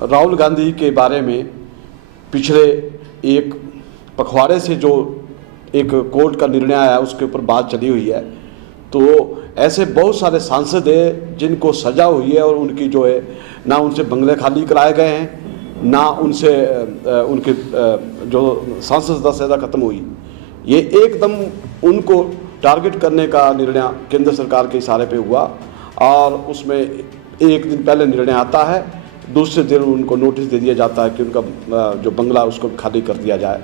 राहुल गांधी के बारे में पिछले एक पखवाड़े से जो एक कोर्ट का निर्णय आया उसके ऊपर बात चली हुई है। तो ऐसे बहुत सारे सांसद हैं जिनको सजा हुई है और उनकी जो है ना उनसे बंगले खाली कराए गए हैं, ना उनसे उनके जो सांसद सजा खत्म हुई। ये एकदम उनको टारगेट करने का निर्णय केंद्र सरकार के इशारे पे हुआ और उसमें एक दिन पहले निर्णय आता है, दूसरे दिन उनको नोटिस दे दिया जाता है कि उनका जो बंगला उसको खाली कर दिया जाए।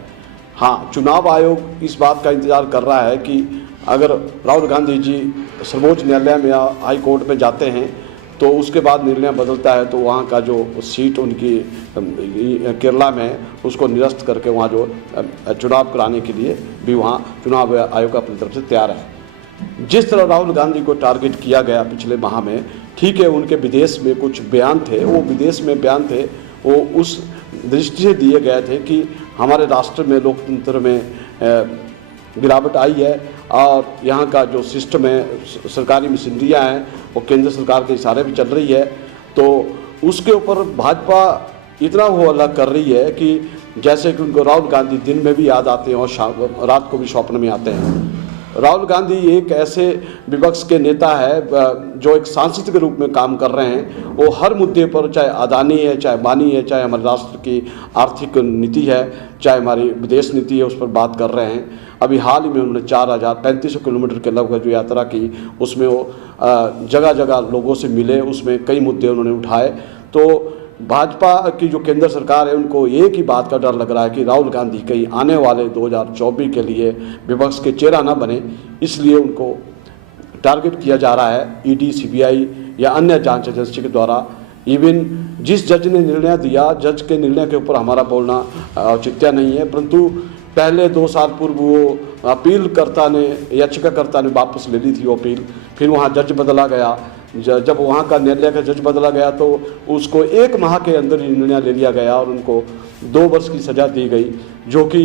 हाँ, चुनाव आयोग इस बात का इंतज़ार कर रहा है कि अगर राहुल गांधी जी सर्वोच्च न्यायालय में या हाई कोर्ट में जाते हैं तो उसके बाद निर्णय बदलता है तो वहाँ का जो सीट उनकी केरला में उसको निरस्त करके वहाँ जो चुनाव कराने के लिए भी वहाँ चुनाव आयोग अपनी तरफ से तैयार है। जिस तरह राहुल गांधी को टारगेट किया गया पिछले माह में, ठीक है, उनके विदेश में कुछ बयान थे, वो विदेश में बयान थे वो उस दृष्टि से दिए गए थे कि हमारे राष्ट्र में लोकतंत्र में गिरावट आई है और यहाँ का जो सिस्टम है, सरकारी मशीनरियाँ हैं, वो केंद्र सरकार के इशारे पे चल रही है। तो उसके ऊपर भाजपा इतना वो अलग कर रही है कि जैसे कि उनको राहुल गांधी दिन में भी याद आते हैं और रात को भी स्वप्न में आते हैं। राहुल गांधी एक ऐसे विपक्ष के नेता है जो एक सांसद के रूप में काम कर रहे हैं। वो हर मुद्दे पर, चाहे अदानी है, चाहे अंबानी है, चाहे हमारे राष्ट्र की आर्थिक नीति है, चाहे हमारी विदेश नीति है, उस पर बात कर रहे हैं। अभी हाल ही में उन्होंने 3500 किलोमीटर के लगभग जो यात्रा की, उसमें वो जगह जगह लोगों से मिले, उसमें कई मुद्दे उन्होंने उठाए। तो भाजपा की जो केंद्र सरकार है उनको एक ही बात का डर लग रहा है कि राहुल गांधी कहीं आने वाले 2024 के लिए विपक्ष के चेहरा ना बने, इसलिए उनको टारगेट किया जा रहा है ईडी, सीबीआई या अन्य जांच एजेंसी के द्वारा। इवन जिस जज ने निर्णय दिया, जज के निर्णय के ऊपर हमारा बोलना औचित्य नहीं है, परंतु पहले 2 साल पूर्व वो अपीलकर्ता ने, याचिकाकर्ता ने वापस ले ली थी वो अपील, फिर वहाँ जज बदला गया। जब वहाँ का न्यायालय का जज बदला गया तो उसको 1 माह के अंदर ही निर्णय ले लिया गया और उनको 2 वर्ष की सज़ा दी गई, जो कि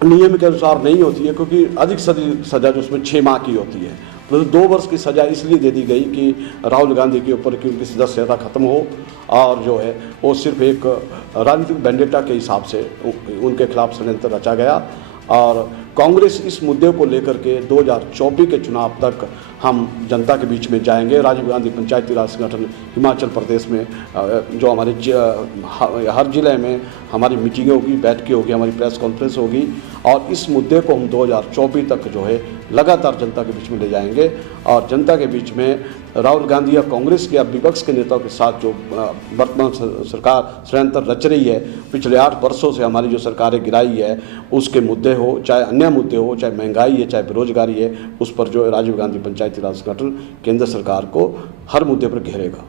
नियम के अनुसार नहीं होती है, क्योंकि अधिक सज़ा जो उसमें 6 माह की होती है। तो 2 वर्ष की सज़ा इसलिए दे दी गई कि राहुल गांधी के ऊपर की उनकी सदस्यता खत्म हो और जो है वो सिर्फ एक राजनीतिक वेंडेटा के हिसाब से उनके खिलाफ षड्यंत्र रचा गया। और कांग्रेस इस मुद्दे को लेकर के 2024 के चुनाव तक हम जनता के बीच में जाएंगे। राजीव गांधी पंचायती राज संगठन हिमाचल प्रदेश में जो हमारे हर जिले में हमारी मीटिंगें होगी, बैठकें होगी, हमारी प्रेस कॉन्फ्रेंस होगी और इस मुद्दे को हम 2024 तक जो है लगातार जनता के बीच में ले जाएंगे। और जनता के बीच में राहुल गांधी या कांग्रेस के या विपक्ष के नेताओं के साथ जो वर्तमान सरकार षड्यंत्र रच रही है, पिछले 8 वर्षों से हमारी जो सरकारें गिराई है, उसके मुद्दे हो, चाहे अन्य मुद्दे हो, चाहे महंगाई है, चाहे बेरोजगारी है, उस पर जो राजीव गांधी पंचायती राज संगठन केंद्र सरकार को हर मुद्दे पर घेरेगा।